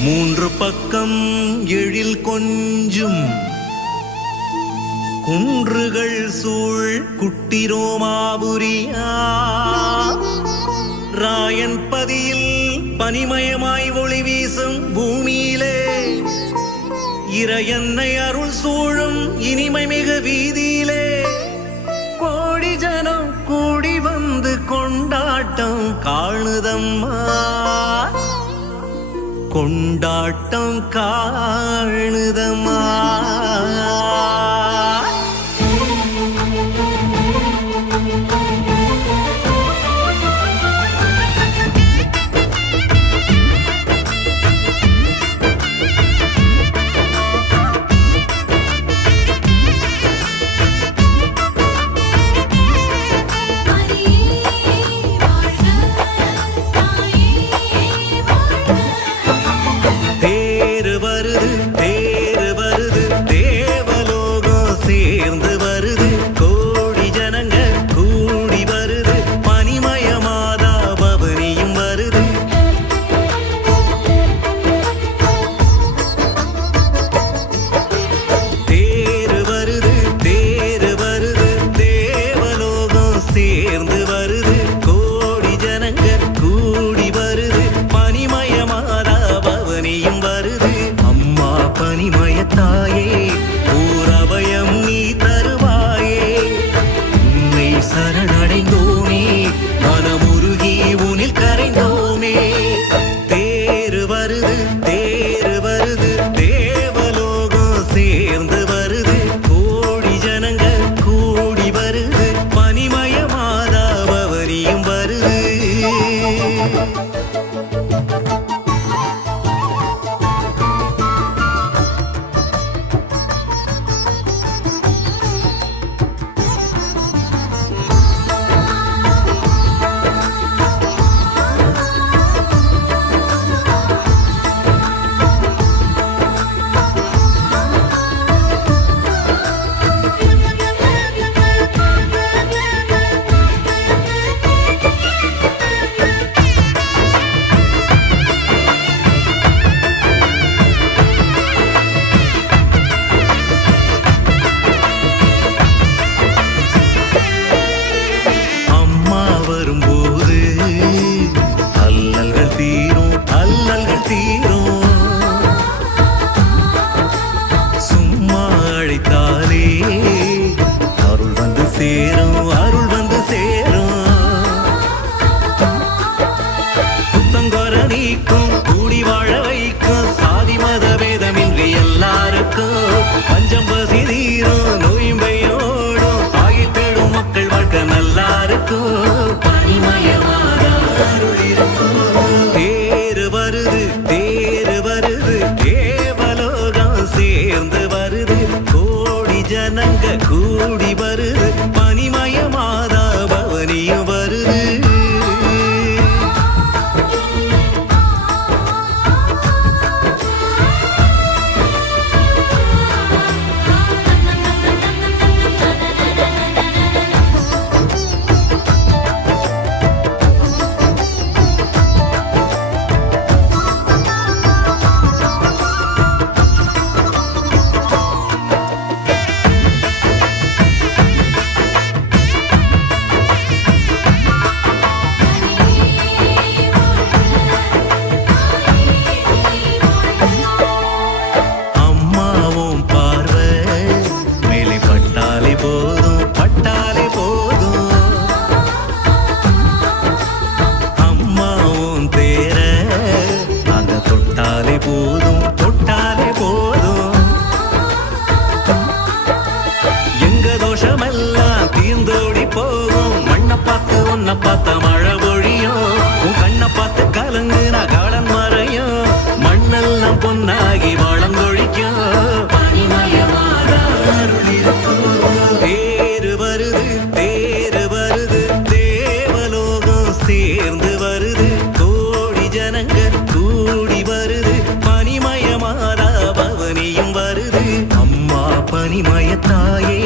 மூன்று பக்கம் எழில் கொஞ்சும் குன்றுகள் சூழ் குட்டிரோமாபுரியா ராயன் பதியில் பனிமயமாய் ஒளி வீசும் பூமியிலே இறையன்னை அருள் சூழும் இனிமை மிக வீதியிலே கோடி ஜனம் கூடி வந்து கொண்டாட்டம் காணுதம்மா கொண்டாட்டம் காணுதம்மா. பஞ்சம் பசி தீரும் நோயும் பையோடும் ஆகி தேடும் மக்கள் வாழ்க்கை நல்லா இருக்கும் பனிமயமாக அருள் இருக்கும். தேரு வருது தேவலோகம் சேர்ந்து வருது கோடி ஜனங்க கூடி வருது பனிமயமாதா பவனியும் வருது. பார்த்த மழை பொழியும் உன் கண்ணை பார்த்து கலங்கு நான் காடன் மறையும் மண்ணெல்லாம் பொன்னாகி வளங்கொழிக்கும் தேரு வருது தேவலோகம் சேர்ந்து வருது கோடி ஜனங்க கூடி வருது பனிமயமாதா பவனியும் வருது அம்மா பனிமயத்தாயே